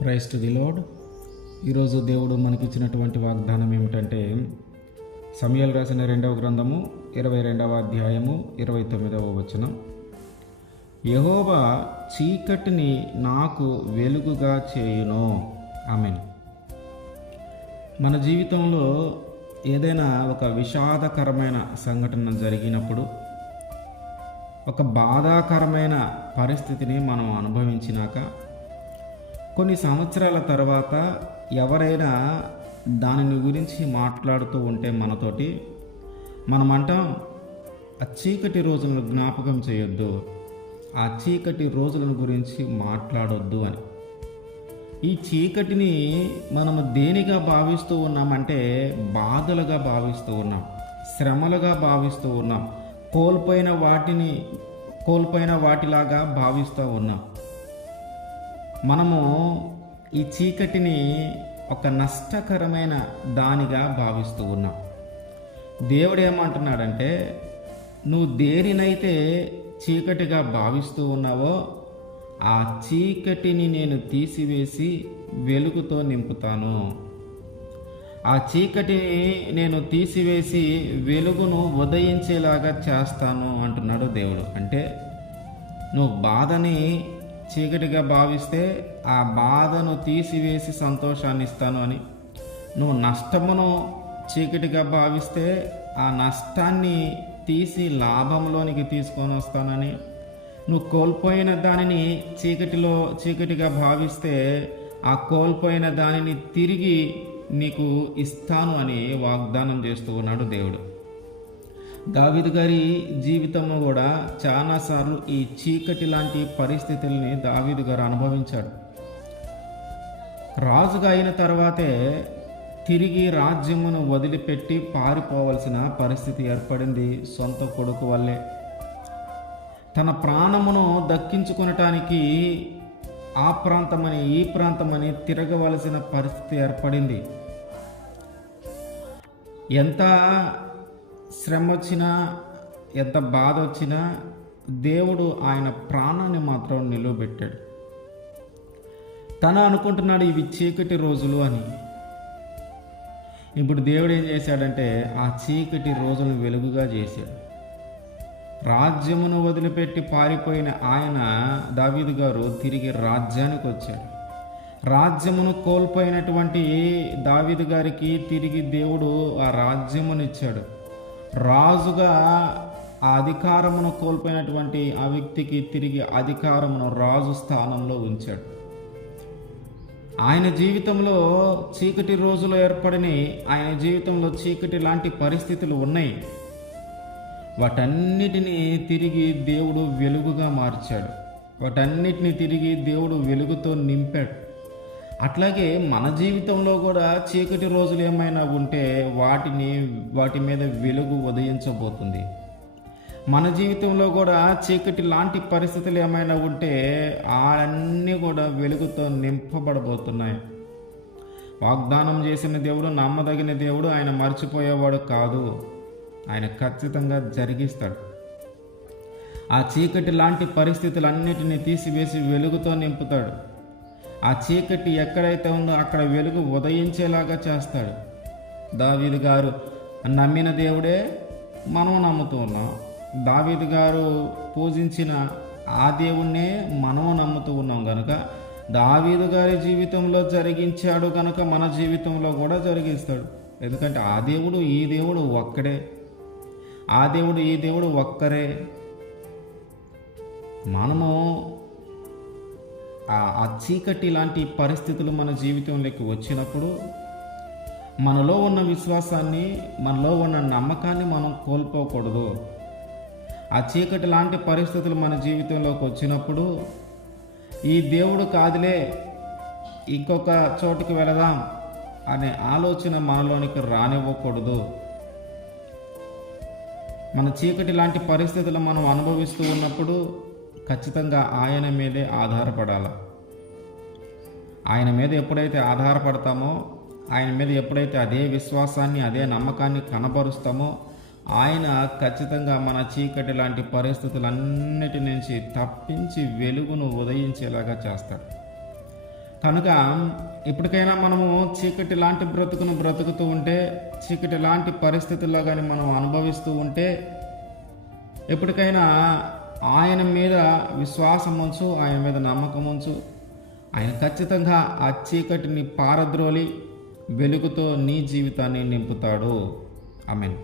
Praise to the lord. ఈరోజు దేవుడు మనకిచ్చినటువంటి వాగ్దానం ఏమిటంటే, సమూయేలు రాసిన 2వ గ్రంథము 22వ అధ్యాయము 29వ వచనం. యెహోవా చీకటిని నాకు వెలుగుగా చేయును. ఆమేన్. మన జీవితంలో ఏదైనా ఒక విషాదకరమైన సంఘటన జరిగినప్పుడు, ఒక బాధాకరమైన పరిస్థితిని మనం అనుభవించినాక కొన్ని సంవత్సరాల తర్వాత ఎవరైనా దానిని గురించి మాట్లాడుతూ ఉంటే మనతోటి మనమంటాం, ఆ చీకటి రోజులను జ్ఞాపకం చేయొద్దు, ఆ చీకటి రోజులను గురించి మాట్లాడొద్దు అని. ఈ చీకటిని మనము దేనిగా భావిస్తూ ఉన్నామంటే బాధలుగా భావిస్తూ ఉన్నాం, శ్రమలుగా భావిస్తూ ఉన్నాం, కోల్పోయిన వాటిలాగా భావిస్తూ ఉన్నాం. మనము ఈ చీకటిని ఒక నష్టకరమైన దానిగా భావిస్తూ ఉన్నాం. దేవుడు ఏమంటున్నాడంటే, నువ్వు దేనినైతే చీకటిగా భావిస్తూ ఉన్నావో ఆ చీకటిని నేను తీసివేసి వెలుగుతో నింపుతాను. ఆ చీకటిని నేను తీసివేసి వెలుగును ఉదయించేలాగా చేస్తాను అంటున్నాడు దేవుడు. అంటే నువ్వు బాధని చీకటిగా భావిస్తే ఆ బాధను తీసివేసి సంతోషాన్ని ఇస్తాను అని, నువ్వు నష్టమును చీకటిగా భావిస్తే ఆ నష్టాన్ని తీసి లాభంలోనికి తీసుకొని వస్తానని, నువ్వు కోల్పోయిన దానిని చీకటిగా భావిస్తే ఆ కోల్పోయిన దానిని తిరిగి నీకు ఇస్తాను అని వాగ్దానం చేస్తూ ఉన్నాడు దేవుడు. దావీదు గారి జీవితంలో కూడా చాలాసార్లు ఈ చీకటి లాంటి పరిస్థితుల్ని దావీదు గారు అనుభవించాడు. రాజుగా అయిన తర్వాతే తిరిగి రాజ్యమును వదిలిపెట్టి పారిపోవలసిన పరిస్థితి ఏర్పడింది. సొంత కొడుకు వల్లే తన ప్రాణమును దక్కించుకునటానికి ఆ ప్రాంతమని ఈ ప్రాంతమని తిరగవలసిన పరిస్థితి ఏర్పడింది. ఎంత శ్రమ వచ్చినా, ఎంత బాధ వచ్చినా దేవుడు ఆయన ప్రాణాన్ని మాత్రం నిలవబెట్టాడు. తను అనుకుంటున్నాడు ఇవి చీకటి రోజులు అని. ఇప్పుడు దేవుడు ఏం చేశాడంటే ఆ చీకటి రోజులను వెలుగుగా చేశాడు. రాజ్యమును వదిలిపెట్టి పారిపోయిన ఆయన దావీదు గారు తిరిగి రాజ్యానికి వచ్చాడు. రాజ్యమును కోల్పోయినటువంటి దావీదు గారికి తిరిగి దేవుడు ఆ రాజ్యమునిచ్చాడు. రాజుగా ఆ అధికారమును కోల్పోయినటువంటి ఆ వ్యక్తికి తిరిగి అధికారమును రాజు స్థానంలో ఉంచాడు. ఆయన జీవితంలో చీకటి రోజులు ఏర్పడినాయి. ఆయన జీవితంలో చీకటి లాంటి పరిస్థితులు ఉన్నాయి. వాటన్నిటినీ తిరిగి దేవుడు వెలుగుగా మార్చాడు. వాటన్నిటిని తిరిగి దేవుడు వెలుగుతో నింపాడు. అట్లాగే మన జీవితంలో కూడా చీకటి రోజులు ఏమైనా ఉంటే వాటి మీద వెలుగు ఉదయించబోతుంది. మన జీవితంలో కూడా చీకటి లాంటి పరిస్థితులు ఏమైనా ఉంటే అన్నీ కూడా వెలుగుతో నింపబడబోతున్నాయి. వాగ్దానం చేసిన దేవుడు నమ్మదగిన దేవుడు. ఆయన మర్చిపోయేవాడు కాదు. ఆయన ఖచ్చితంగా జరిగిస్తాడు. ఆ చీకటి లాంటి పరిస్థితులన్నిటినీ తీసివేసి వెలుగుతో నింపుతాడు. ఆ చీకటి ఎక్కడైతే ఉందో అక్కడ వెలుగు ఉదయించేలాగా చేస్తాడు. దావీదు గారు నమ్మిన దేవుడే మనం నమ్ముతూ ఉన్నాం. దావీదు గారు పూజించిన ఆ దేవుణ్ణే మనం నమ్ముతూ ఉన్నాం కనుక దావీదు గారి జీవితంలో జరిగించాడు కనుక మన జీవితంలో కూడా జరిగిస్తాడు. ఎందుకంటే ఆ దేవుడు ఈ దేవుడు ఒక్కడే, ఆ దేవుడు ఈ దేవుడు ఒక్కరే. మనము ఆ చీకటి లాంటి పరిస్థితులు మన జీవితంలోకి వచ్చినప్పుడు మనలో ఉన్న విశ్వాసాన్ని, మనలో ఉన్న నమ్మకాన్ని మనం కోల్పోకూడదు. ఆ చీకటి లాంటి పరిస్థితులు మన జీవితంలోకి వచ్చినప్పుడు ఈ దేవుడు కాదులే, ఇంకొక చోటుకి వెళదాం అనే ఆలోచన మనలోనికి రానివ్వకూడదు. మన చీకటి లాంటి పరిస్థితులు మనం అనుభవిస్తూ ఉన్నప్పుడు ఖచ్చితంగా ఆయన మీదే ఆధారపడాలి. ఆయన మీద ఎప్పుడైతే ఆధారపడతామో, ఆయన మీద ఎప్పుడైతే అదే విశ్వాసాన్ని, అదే నమ్మకాన్ని కనబరుస్తామో, ఆయన ఖచ్చితంగా మన చీకటి లాంటి పరిస్థితులన్నిటి నుంచి తప్పించి వెలుగును ఉదయించేలాగా చేస్తాడు. కనుక ఎప్పటికైనా మనము చీకటి లాంటి బ్రతుకును బ్రతుకుతూ ఉంటే, చీకటి లాంటి పరిస్థితుల్లో కానీ మనం అనుభవిస్తూ ఉంటే, ఎప్పటికైనా ఆయన మీద విశ్వాసం ఉంచు, ఆయన మీద నమ్మకం ఉంచు. ఆయన ఖచ్చితంగా ఆ చీకటిని పారద్రోలి వెలుగుతో నీ జీవితాన్ని నింపుతాడు. ఆమేన్.